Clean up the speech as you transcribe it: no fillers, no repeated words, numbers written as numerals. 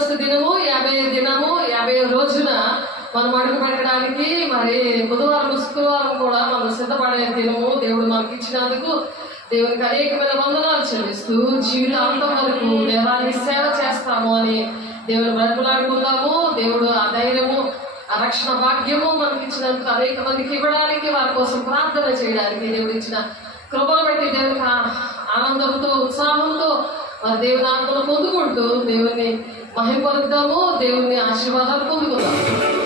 Pentecost దినము 50 రోజున మనం అడుగు పెట్టడానికి మరి బుధవారం శుక్రవారం కూడా మనం సిద్ధపడే దినము దేవుడు మనకి ఇచ్చినందుకు దేవునికి అనేకమైన వందనాలు చెల్లిస్తూ జీవితాంతం వరకు దేవాన్ని సేవ చేస్తాము అని దేవుని బ్రతుకులాడుకుందాము. దేవుడు ఆ ధైర్యము ఆ రక్షణ భాగ్యము మనకి ఇచ్చినందుకు అనేక మందికి ఇవ్వడానికి వారి కోసం ప్రార్థన చేయడానికి దేవుడు ఇచ్చిన కృపను బట్టి దేవునికి ఆనందంతో ఉత్సాహంతో దేవుని ఆత్మను పొందుకుంటూ దేవుని మహిమపరుద్దాము. దేవుని ఆశీర్వాదాలు పొందుకుందాము.